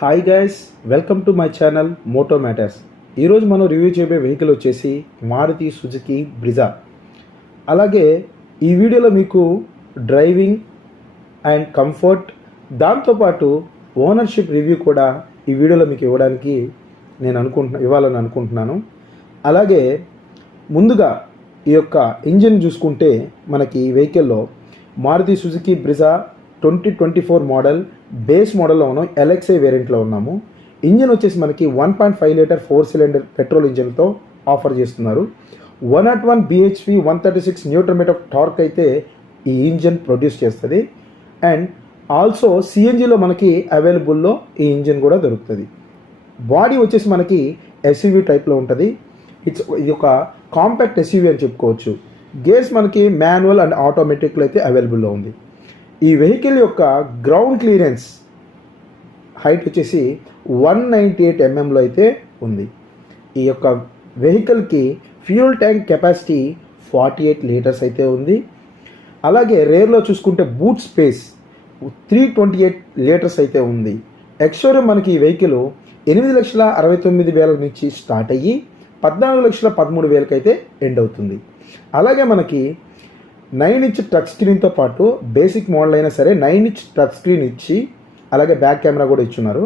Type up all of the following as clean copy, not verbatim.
Hi guys, welcome to my channel moto matters. ఈరోజు మనం review చేయబోయే వెహికల్ వచ్చేసి మారుతి సుజుకి బ్రిజా. అలాగే ఈ వీడియోలో మీకు డ్రైవింగ్ అండ్ కంఫర్ట్, దాంతోపాటు ఓనర్షిప్ రివ్యూ కూడా ఈ వీడియోలో మీకు ఇవ్వడానికి ఇవ్వాలని అనుకుంటున్నాను. అలాగే ముందుగా ఈ యొక్క ఇంజిన్ చూసుకుంటే మనకి ఈ వెహికల్లో Maruti Suzuki Brezza 2024 model base మోడల్లో ఉన్నాం. ఎల్ఎక్స్ఐ వేరియంట్లో ఉన్నాము. ఇంజిన్ వచ్చేసి మనకి 1.5 లీటర్ 4 సిలిండర్ పెట్రోల్ ఇంజిన్తో ఆఫర్ చేస్తున్నారు. 101 bhp 136 న్యూటన్ మీటర్ టార్క్ అయితే ఈ ఇంజిన్ ప్రొడ్యూస్ చేస్తుంది. అండ్ ఆల్సో సిఎన్జిలో మనకి అవైలబుల్లో ఈ ఇంజిన్ కూడా దొరుకుతుంది. బాడీ వచ్చేసి మనకి ఎస్యూవీ టైప్లో ఉంటుంది. ఇది ఒక కాంపాక్ట్ ఎస్యూవీ అని చెప్పుకోవచ్చు. గేర్స్ మనకి మాన్యువల్ అండ్ ఆటోమేటిక్లో అయితే అవైలబుల్లో ఉంది. ఈ వెహికల్ యొక్క గ్రౌండ్ క్లియరెన్స్ హైట్ వచ్చేసి 198 mm అయితే ఉంది. ఈ యొక్క వెహికల్కి ఫ్యూయల్ ట్యాంక్ కెపాసిటీ 48 లీటర్స్ అయితే ఉంది. అలాగే రేర్లో చూసుకుంటే బూట్ స్పేస్ 328 లీటర్స్ అయితే ఉంది. ఎక్స్షోరూమ్ మనకి ఈ వెహికల్ 8,69,000 నుంచి స్టార్ట్ అయ్యి 14,13,000 అయితే ఎండ్ అవుతుంది. అలాగే మనకి 9-inch టచ్ స్క్రీన్తో పాటు బేసిక్ మోడల్ అయినా సరే 9-inch టచ్ స్క్రీన్ ఇచ్చి అలాగే బ్యాక్ కెమెరా కూడా ఇచ్చున్నారు.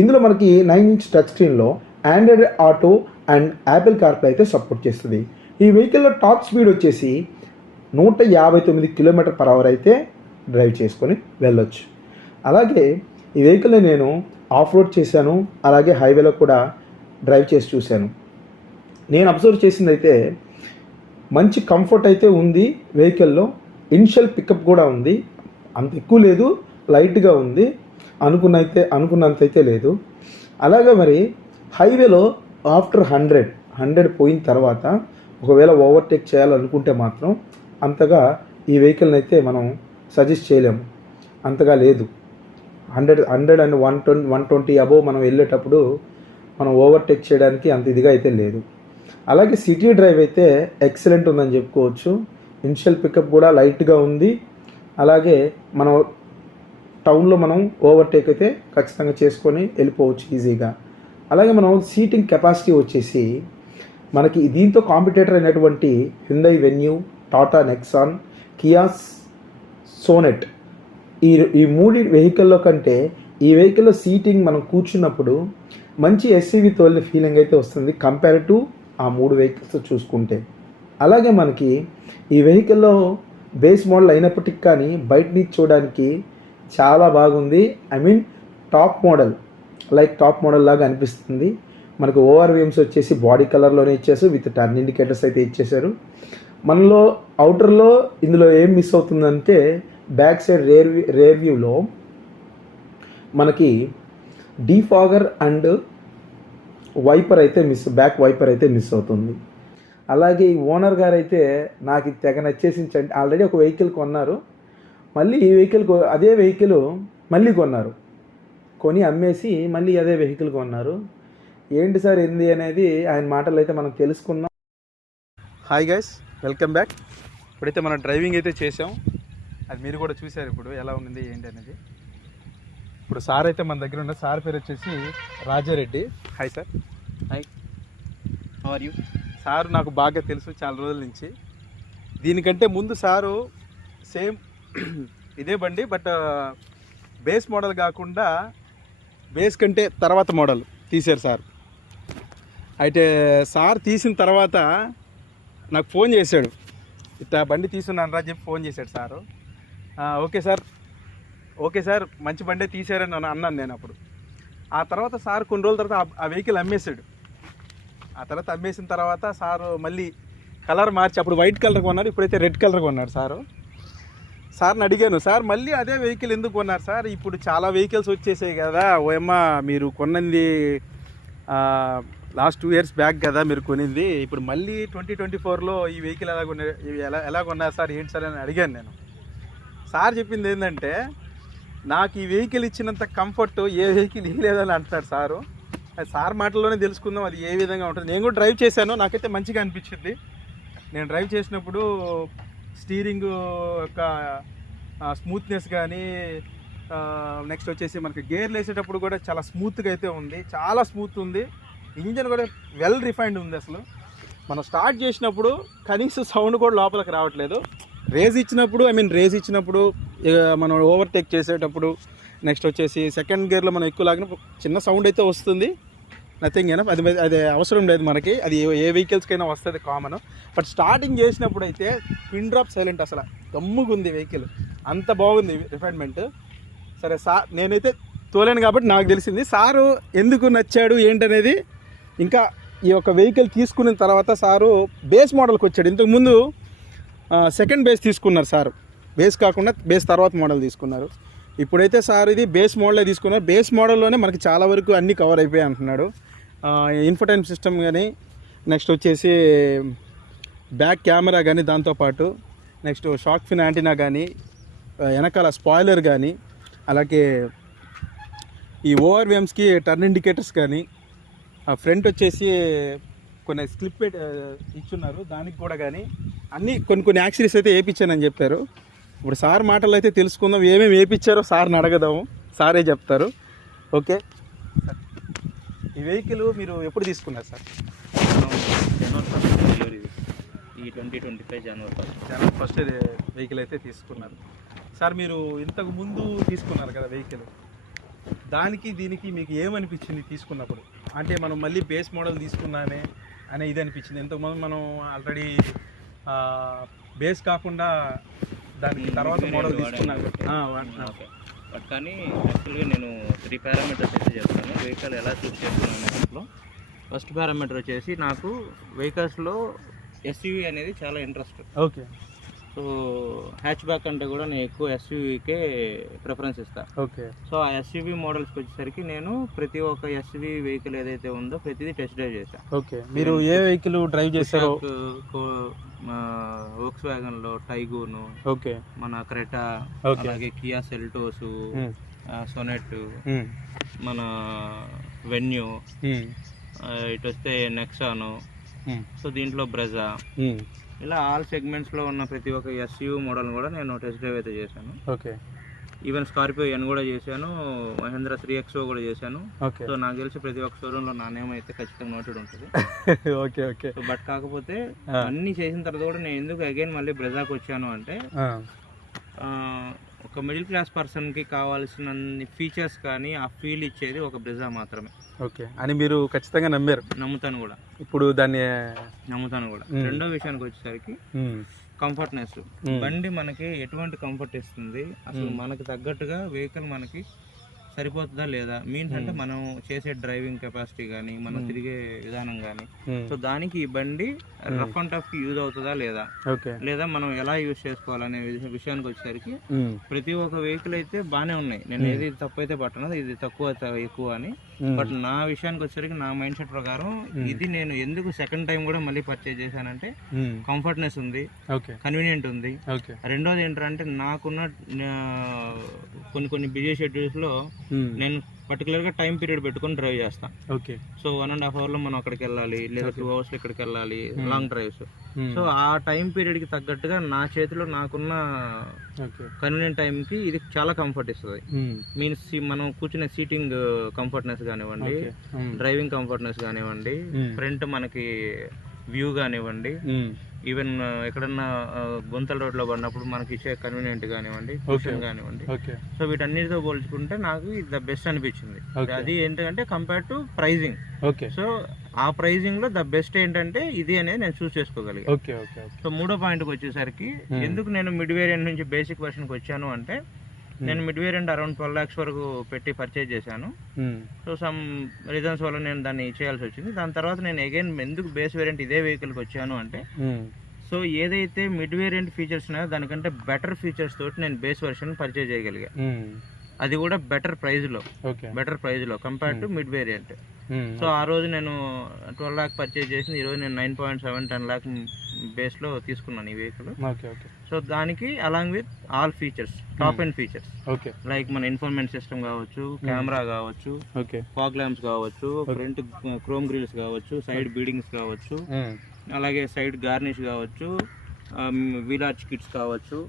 ఇందులో మనకి 9-inch టచ్ స్క్రీన్లో Android auto and Apple CarPlay అయితే సపోర్ట్ చేస్తుంది. ఈ వెహికల్లో టాప్ స్పీడ్ వచ్చేసి 159 km/h అయితే డ్రైవ్ చేసుకొని వెళ్ళొచ్చు. అలాగే ఈ వెహికల్ని నేను ఆఫ్ రోడ్ చేశాను, అలాగే హైవేలో కూడా డ్రైవ్ చేసి చూశాను. నేను అబ్జర్వ్ చేసింది అయితే మంచి కంఫర్ట్ అయితే ఉంది వెహికల్లో. ఇనిషియల్ పికప్ కూడా ఉంది, అంత ఎక్కువ లేదు, లైట్గా ఉంది. అనుకున్నంత అయితే లేదు. అలాగే మరి హైవేలో ఆఫ్టర్ 100 పోయిన తర్వాత ఒకవేళ ఓవర్టేక్ చేయాలనుకుంటే మాత్రం అంతగా ఈ వెహికల్ని అయితే మనం సజెస్ట్ చేయలేము, అంతగా లేదు. 100 అండ్ 120 అబోవ్ మనం వెళ్ళేటప్పుడు మనం ఓవర్టేక్ చేయడానికి అంత ఇదిగా అయితే లేదు. అలాగే సిటీ డ్రైవ్ అయితే ఎక్సలెంట్ ఉందని చెప్పుకోవచ్చు. ఇనిషియల్ పికప్ కూడా లైట్గా ఉంది. అలాగే మనం టౌన్లో మనం ఓవర్టేక్ అయితే ఖచ్చితంగా చేసుకొని వెళ్ళిపోవచ్చు ఈజీగా. అలాగే మనం సీటింగ్ కెపాసిటీ వచ్చేసి మనకి దీంతో కాంపిటేటర్ అయినటువంటి Hyundai venue, Tata Nexon, Kia Sonet ఈ మూడు వెహికల్లో కంటే ఈ వెహికల్లో సీటింగ్ మనం కూర్చున్నప్పుడు మంచి ఎస్యూవీ తోలిన ఫీలింగ్ అయితే వస్తుంది కంపేర్ టు ఆ 3 వెహికల్స్ చూసుకుంటే. అలాగే మనకి ఈ వెహికల్లో బేస్ మోడల్ అయినప్పటికీ కానీ బయట నుంచి చూడడానికి చాలా బాగుంది. టాప్ మోడల్ లాగా అనిపిస్తుంది. మనకు ఓఆర్వీఎమ్స్ వచ్చేసి బాడీ కలర్లోనే ఇచ్చేసారు, విత్ టర్న్ ఇండికేటర్స్ అయితే ఇచ్చేసారు. మనలో అవుటర్లో ఇందులో ఏం మిస్ అవుతుందంటే బ్యాక్ సైడ్ రేర్ వ్యూలో మనకి డీఫాగర్ అండ్ బ్యాక్ వైపర్ అయితే మిస్ అవుతుంది. అలాగే ఈ ఓనర్ గారు అయితే నాకు తెగ నచ్చేసించండి. ఆల్రెడీ ఒక వెహికల్ కొన్నారు, మళ్ళీ ఈ అదే వెహికల్ మళ్ళీ కొన్నారు, కొని అమ్మేసి మళ్ళీ అదే వెహికల్ కొన్నారు. ఏంటి సార్ ఏంది అనేది ఆయన మాటలు అయితే మనం తెలుసుకుందాం. Hi guys, welcome back. ఇప్పుడైతే మనం డ్రైవింగ్ అయితే చేసాం, అది మీరు కూడా చూసారు ఇప్పుడు ఎలా ఉంది ఏంటి అనేది. ఇప్పుడు సార్ అయితే మన దగ్గర ఉన్న సార్ పేరు వచ్చేసి Rajareddy. Hi sir. Hi, how are you? Sir నాకు బాగా తెలుసు చాలా రోజుల నుంచి. దీనికంటే ముందు సారు సేమ్ ఇదే బండి, బట్ బేస్ మోడల్ కాకుండా బేస్ కంటే తర్వాత మోడల్ తీశారు సార్. అయితే సార్ తీసిన తర్వాత నాకు ఫోన్ చేశాడు, ఇట్లా బండి తీసుకున్నాను రా చెప్పి ఫోన్ చేశాడు సారు. ఓకే సార్ మంచి బండే తీసారని అన్నాను నేను అప్పుడు. ఆ తర్వాత సార్ కొన్ని రోజుల తర్వాత ఆ వెహికల్ అమ్మేశాడు. ఆ తర్వాత అమ్మేసిన తర్వాత సారు మళ్ళీ కలర్ మార్చి, అప్పుడు వైట్ కలర్ కొన్నారు, ఇప్పుడైతే రెడ్ కలర్ కొన్నాడు సారు. సార్ని అడిగాను, సార్ మళ్ళీ అదే వెహికల్ ఎందుకు కొన్నారు సార్, ఇప్పుడు చాలా వెహికల్స్ వచ్చేసాయి కదా, ఓయమ్మ మీరు కొన్నది లాస్ట్ 2 years బ్యాక్ కదా మీరు కొనింది, ఇప్పుడు మళ్ళీ 2024లో ఈ వెహికల్ ఎలా కొన్నారు సార్, ఏంటి సార్ అని అడిగాను నేను. సార్ చెప్పింది ఏంటంటే నాకు ఈ వెహికల్ ఇచ్చినంత కంఫర్ట్ ఏ వెహికల్ ఇవ్వలేదని అంటున్నాడు సారు. అది సార్ మాటల్లోనే తెలుసుకుందాం అది ఏ విధంగా ఉంటుంది. నేను కూడా డ్రైవ్ చేశాను, నాకైతే మంచిగా అనిపించింది. నేను డ్రైవ్ చేసినప్పుడు స్టీరింగ్ యొక్క స్మూత్నెస్ కానీ నెక్స్ట్ వచ్చేసి మనకి గేర్లు వేసేటప్పుడు కూడా చాలా స్మూత్గా అయితే ఉంది, చాలా స్మూత్ ఉంది. ఇంజన్ కూడా వెల్ రిఫైన్డ్ ఉంది. అసలు మనం స్టార్ట్ చేసినప్పుడు కనీసం సౌండ్ కూడా లోపలికి రావట్లేదు. రేస్ ఇచ్చినప్పుడు మనం ఓవర్టేక్ చేసేటప్పుడు, నెక్స్ట్ వచ్చేసి సెకండ్ గేర్లో మనం ఎక్కువ లాగిన చిన్న సౌండ్ అయితే వస్తుంది, నథింగ్ ఏనా, అది అవసరం లేదు మనకి, అది ఏ వెహికల్స్కైనా వస్తుంది కామన్. బట్ స్టార్టింగ్ చేసినప్పుడు అయితే పిన్ డ్రాప్ సైలెంట్, అసలు గమ్ముగుంది వెహికల్, అంత బాగుంది రిఫైన్మెంట్. సరే సార్, నేనైతే తోలేను కాబట్టి నాకు తెలిసింది. సారు ఎందుకు నచ్చాడు ఏంటనేది ఇంకా ఈ యొక్క వెహికల్ తీసుకున్న తర్వాత సారు బేస్ మోడల్కి వచ్చాడు. ఇంతకుముందు సెకండ్ బేస్ తీసుకున్నారు సార్, బేస్ కాకుండా బేస్ తర్వాత మోడల్ తీసుకున్నారు. ఇప్పుడైతే సార్ ఇది బేస్ మోడలే తీసుకున్నారు. బేస్ మోడల్లోనే మనకి చాలా వరకు అన్నీ కవర్ అయిపోయాయి అంటున్నాడు. ఇన్ఫోటైన్మెంట్ సిస్టమ్ కానీ, నెక్స్ట్ వచ్చేసి బ్యాక్ కెమెరా కానీ, దాంతోపాటు నెక్స్ట్ షాక్ ఫిన్ యాంటీనా కానీ, వెనకాల స్పాయిలర్ కానీ, అలాగే ఈ ఓవర్వేమ్స్కి టర్న్ ఇండికేటర్స్ కానీ, ఆ ఫ్రంట్ వచ్చేసి కొన్ని స్లిప్ ఇచ్చున్నారు, దానికి కూడా కానీ అన్నీ కొన్ని యాక్సరీస్ అయితే వేయించానని చెప్పారు. ఇప్పుడు సార్ మాటలు అయితే తెలుసుకుందాం, ఏమేమి వేయించారో సార్ని అడగదాము, సారే చెప్తారు. ఓకే సార్, ఈ వెహికల్ మీరు ఎప్పుడు తీసుకున్నారు సార్? ఈ 2025 జనవరి 1 వెహికల్ అయితే తీసుకున్నారు సార్. మీరు ఇంతకు ముందు తీసుకున్నారు కదా వెహికల్, దానికి దీనికి మీకు ఏమనిపించింది తీసుకున్నప్పుడు? అంటే మనం మళ్ళీ బేస్ మోడల్ తీసుకున్నామే అనే ఇది అనిపించింది. ఇంతకుముందు మనం ఆల్రెడీ బేస్ కాకుండా దానికి తర్వాత మోడల్ తీసుకున్నాం. బట్ కానీ యాక్చువల్గా నేను 3 పారామీటర్స్ అయితే చేస్తాను వెహికల్ ఎలా చూస్ చేస్తున్నాను దాంట్లో. ఫస్ట్ పారామీటర్ వచ్చేసి నాకు వెహికల్స్లో ఎస్యూవీ అనేది చాలా interest. Okay. So hatch back అంటే కూడా నేను ఎక్కువ ఎస్యూవీకే ప్రిఫరెన్స్ ఇస్తాను. ఓకే. సో ఆ ఎస్యూవీ మోడల్స్కి వచ్చేసరికి నేను ప్రతి ఒక్క ఎస్యూవీ వెహికల్ ఏదైతే ఉందో ప్రతిదీ టెస్ట్ డ్రైవ్ చేశాను. ఓకే. మీరు ఏ వెహికల్ డ్రైవ్ చేశారు? వోక్స్ వ్యాగన్లో టైగూను, ఓకే, మన క్రెటా, అలాగే కియా సెల్టోస్, సొనెట్, మన వెన్యూ, ఇటు వస్తే నెక్సాను, సో దీంట్లో బ్రెజా, ఇలా ఆల్ సెగ్మెంట్స్లో ఉన్న ప్రతి ఒక్క ఎస్యూవీ మోడల్ కూడా నేను టెస్ట్ డ్రైవ్ అయితే చేశాను. ఓకే. ఈవెన్ స్కార్పియో ఎన్ కూడా చేశాను, మహేంద్ర 3XO కూడా చేశాను. ఓకే. సో నాకు తెలిసి ప్రతి ఒక్క షోరూంలో నా నేమ్ అయితే ఖచ్చితంగా నోటెడ్ ఉంటుంది. ఓకే. ఓకే. సో బట్ కాకపోతే అన్నీ చేసిన తర్వాత కూడా నేను ఎందుకు అగైన్ మళ్ళీ బ్రెజాకి వచ్చాను అంటే, ఒక మిడిల్ క్లాస్ పర్సన్కి కావాల్సిన ఫీచర్స్ కానీ ఆ ఫీల్ ఇచ్చేది ఒక బ్రెజా మాత్రమే. ఓకే అని మీరు ఖచ్చితంగా నమ్ముతాను కూడా. ఇప్పుడు దాన్ని నమ్ముతాను కూడా. రెండో విషయానికి వచ్చేసరికి కంఫర్ట్నెస్. బండి మనకి ఎటువంటి కంఫర్ట్ ఇస్తుంది, అసలు మనకి తగ్గట్టుగా వెహికల్ మనకి సరిపోతుందా లేదా, మీన్స్ అంటే మనం చేసే డ్రైవింగ్ కెపాసిటీ కానీ, మనం తిరిగే విధానం కానీ, సో దానికి ఈ బండి రఫ్ అండ్ టఫ్ కి యూజ్ అవుతుందా లేదా, లేదా మనం ఎలా యూజ్ చేసుకోవాలనే విషయానికి వచ్చేసరికి ప్రతి ఒక్క వెహికల్ అయితే బాగానే ఉన్నాయి. నేను ఏది తప్పు అయితే పట్టను, ఇది తక్కువ ఎక్కువ అని. బట్ నా విషయానికి వచ్చేసరికి నా మైండ్ సెట్ ప్రకారం ఇది నేను ఎందుకు సెకండ్ టైం కూడా మళ్ళీ పర్చేజ్ చేశానంటే, కంఫర్ట్నెస్ ఉంది, కన్వీనియంట్ ఉంది. రెండోది ఏంటంటే నాకున్న కొన్ని బిజీ షెడ్యూల్స్ లో నేను పర్టికులర్ గా టైం పీరియడ్ పెట్టుకుని డ్రైవ్ చేస్తాను. సో 1.5 hours లో మనం అక్కడికి వెళ్ళాలి, లేదా 2 hours లో ఇక్కడికి వెళ్ళాలి, లాంగ్ డ్రైవ్స్. సో ఆ టైం పీరియడ్ కి తగ్గట్టుగా నా చేతిలో నాకున్న కన్వీనియంట్ టైం కి ఇది చాలా కంఫర్ట్ ఇస్తుంది. మీన్స్ మనం కూర్చునే సీటింగ్ కంఫర్ట్నెస్ కానివ్వండి, డ్రైవింగ్ కంఫర్ట్నెస్ కానివ్వండి, ఫ్రంట్ మనకి వ్యూ కానివ్వండి, ఈవెన్ ఎక్కడన్నా గుంతల రోడ్లో పడినప్పుడు మనకి ఇచ్చే కన్వీనియంట్ కానివ్వండి, క్వశ్చన్ కానివ్వండి, సో వీటన్నిటితో పోల్చుకుంటే నాకు ఇది ద బెస్ట్ అనిపించింది. అది ఏంటంటే కంపేర్ టు ప్రైజింగ్. సో ఆ ప్రైజింగ్ లో ద బెస్ట్ ఏంటంటే ఇది అనేది నేను చూస్ చేసుకోగలిగాను. సో మూడో పాయింట్కి వచ్చేసరికి ఎందుకు నేను మిడ్ వేరియంట్ నుంచి బేసిక్ వర్షన్కి వచ్చాను అంటే, నేను మిడ్ వేరియంట్ అరౌండ్ 12 lakhs వరకు పెట్టి పర్చేజ్ చేశాను. సో సమ్ రీజన్స్ వల్ల నేను దాన్ని చేయాల్సి వచ్చింది. దాని తర్వాత నేను అగైన్ ఎందుకు బేస్ వేరియంట్ ఇదే వెహికల్కి వచ్చాను అంటే, సో ఏదైతే మిడ్ వేరియంట్ ఫీచర్స్ ఉన్నాయో దానికంటే బెటర్ ఫీచర్స్ తోటి నేను బేస్ వర్షన్ పర్చేజ్ చేయగలిగా. అది కూడా బెటర్ ప్రైజ్ లో compare to mid variant. So ఆ రోజు నేను 12 lakh పర్చేజ్ చేసింది, ఈరోజు నేను 9.7-10 lakh బేస్ లో తీసుకున్నాను ఈ వెహికల్. సో దానికి along with all features, top and features, like మన ఇన్ఫర్మేషన్ సిస్టమ్ కావచ్చు, కెమెరా కావచ్చు, ఫాగ్ ల్యాంప్స్ కావచ్చు, ఫ్రంట్ క్రోమ్ గ్రిల్స్ కావచ్చు, సైడ్ బీడింగ్స్ కావచ్చు, అలాగే సైడ్ గార్నిష్ కావచ్చు, వీల్ ఆర్చ్ కిట్స్ కావచ్చు,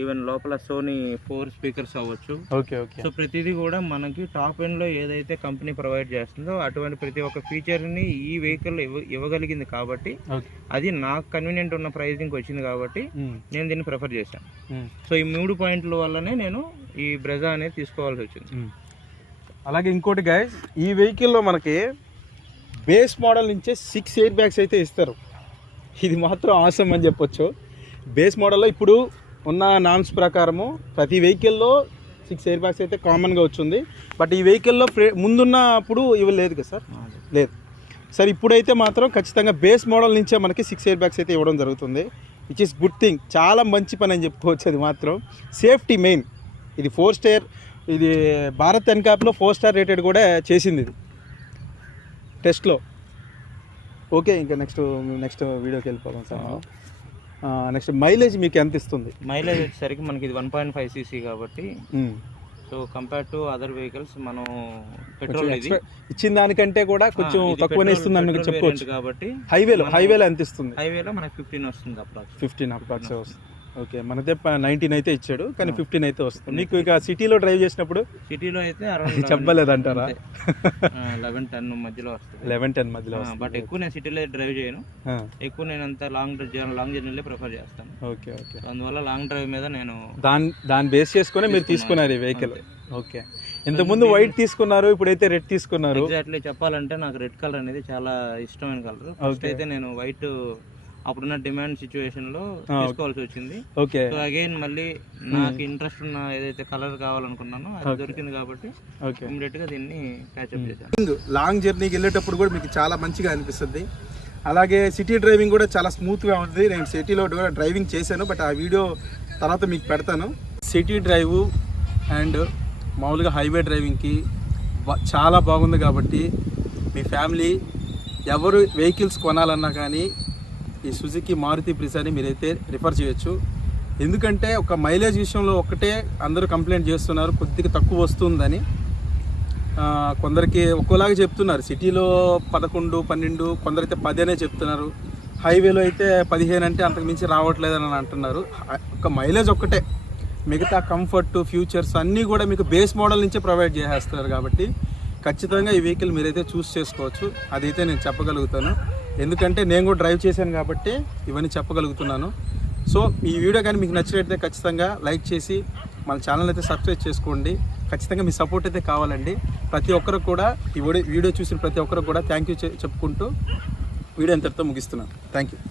ఈవెన్ లోపల సోనీ 4 స్పీకర్స్ అవ్వచ్చు. Okay okay. సో ప్రతిదీ కూడా మనకి టాప్ ఎండ్లో ఏదైతే కంపెనీ ప్రొవైడ్ చేస్తుందో అటువంటి ప్రతి ఒక్క ఫీచర్ని ఈ వెహికల్ ఇవ్వగలిగింది కాబట్టి అది నాకు కన్వీనియంట్ ఉన్న ప్రైజింగ్కి వచ్చింది కాబట్టి నేను దీన్ని ప్రిఫర్ చేశాను. సో ఈ 3 పాయింట్ల వల్లనే నేను ఈ బ్రెజా అనేది తీసుకోవాల్సి వచ్చింది. అలాగే ఇంకోటి గైస్, ఈ వెహికల్లో మనకి బేస్ మోడల్ నుంచే 6 ఎయిర్ బ్యాగ్స్ అయితే ఇస్తారు. ఇది మాత్రం ఆసమ్ అని చెప్పొచ్చు. బేస్ మోడల్లో ఇప్పుడు ఉన్న నామ్స్ ప్రకారము ప్రతి వెహికల్లో 6 ఎయిర్ బ్యాగ్స్ అయితే కామన్గా వచ్చింది. బట్ ఈ వెహికల్లో ముందున్నప్పుడు ఇవ్వలేదు కదా సార్? లేదు సార్. ఇప్పుడైతే మాత్రం ఖచ్చితంగా బేస్ మోడల్ నుంచే మనకి 6 ఎయిర్ బ్యాగ్స్ అయితే ఇవ్వడం జరుగుతుంది, విచ్ ఈస్ గుడ్ థింగ్. చాలా మంచి పని అని చెప్పుకోవచ్చు. అది మాత్రం సేఫ్టీ మెయిన్. ఇది 4 స్టార్, ఇది భారత్ ఎన్కాప్లో 4 స్టార్ రేటెడ్ కూడా చేసింది ఇది టెస్ట్లో. ఓకే, ఇంకా నెక్స్ట్ వీడియోకి వెళ్ళిపోదాం సార్. నెక్స్ట్ మైలేజ్ మీకు ఎంత ఇస్తుంది? మైలేజ్ వచ్చేసరికి మనకి ఇది 1.5 cc కాబట్టి so compare to other vehicles మనం పెట్రోల్ ఇచ్చిన దానికంటే కూడా కొంచెం తక్కువనే ఇస్తుంది అని చెప్పుకోవచ్చు కాబట్టి. హైవేలో ఎంత ఇస్తుంది? హైవేలో మనకి 15 వస్తుంది, 15 అప్రాక్స్ వస్తుంది. ఓకే, మనదే 19 అయితే ఇచ్చాడు, కానీ 15 అయితే వస్తుంది. మీకు ఇక సిటీలో డ్రైవ్ చేసినప్పుడు సిటీలో అయితే చెప్పలేదంటారా? 11-10 మధ్యలో వస్తుంది. 11-10 మధ్యలో వస్తుంది. బట్ ఎక్కువ నేను సిటీలో డ్రైవ్ చేయను. ఎక్కువ నేను అంత లాంగ్ జర్నీలే ప్రిఫర్ చేస్తాను. Okay okay. అందువల్ల లాంగ్ డ్రైవ్ మీద నేను దాన్ని బేస్ చేసుకుని మీరు తీసుకున్నారు ఈ వెహికల్. ఓకే, ఇంతకుముందు వైట్ తీసుకున్నారు, ఇప్పుడైతే రెడ్ తీసుకున్నారు. ఎగ్జాక్ట్లీ చెప్పాలంటే నాకు రెడ్ కలర్ అనేది చాలా ఇష్టమైన కలర్. ఫస్ట్ అయితే నేను వైట్ అప్పుడున్న డిమాండ్ సిచ్యువేషన్ లో తీసుకోవాల్సి వచ్చింది. ఓకే. సో అగైన్ మళ్ళీ నాకు ఇంట్రెస్ట్ ఉన్న ఏదైతే కలర్ కావాలనుకున్నానో అది దొరికింది కాబట్టి ఇమిడియట్ గా దీన్ని క్యాచప్ చేశాను. లాంగ్ జర్నీకి వెళ్ళేటప్పుడు కూడా మీకు చాలా మంచిగా అనిపిస్తుంది. అలాగే సిటీ డ్రైవింగ్ కూడా చాలా స్మూత్ గా ఉంటుంది. నేను సిటీలో కూడా డ్రైవింగ్ చేశాను, బట్ ఆ వీడియో తర్వాత మీకు పెడతాను. సిటీ డ్రైవ్ అండ్ మామూలుగా హైవే డ్రైవింగ్కి చాలా బాగుంది కాబట్టి మీ ఫ్యామిలీ ఎవరు వెహికల్స్ కొనాలన్నా కానీ ఈ సుజుకి మారుతి బ్రిజాని మీరైతే రిఫర్ చేయొచ్చు. ఎందుకంటే ఒక మైలేజ్ విషయంలో ఒక్కటే అందరూ కంప్లైంట్ చేస్తున్నారు, కొద్దిగా తక్కువ వస్తుందని. కొందరికి ఒక్కోలాగా చెప్తున్నారు. సిటీలో 11, 12, కొందరైతే 10 అనే చెప్తున్నారు. హైవేలో అయితే 15 అంటే అంతకు మించి రావట్లేదని అంటున్నారు. ఒక మైలేజ్ ఒక్కటే, మిగతా కంఫర్ట్ ఫ్యూచర్స్ అన్నీ కూడా మీకు బేస్ మోడల్ నుంచే ప్రొవైడ్ చేసేస్తున్నారు కాబట్టి ఖచ్చితంగా ఈ వెహికల్ మీరైతే చూస్ చేసుకోవచ్చు. అదైతే నేను చెప్పగలుగుతాను, ఎందుకంటే నేను కూడా డ్రైవ్ చేశాను కాబట్టి ఇవన్నీ చెప్పగలుగుతున్నాను. సో ఈ వీడియో కానీ మీకు నచ్చినట్లయితే ఖచ్చితంగా లైక్ చేసి మన ఛానల్ అయితే సబ్స్క్రైబ్ చేసుకోండి. ఖచ్చితంగా మీ సపోర్ట్ అయితే కావాలండి. ప్రతి ఒక్కరు కూడా ఈ వీడియో చూసిన ప్రతి ఒక్కరు కూడా థ్యాంక్ యూ చెప్పుకుంటూ వీడియో ఇంతటితో ముగిస్తున్నాను. Thank you.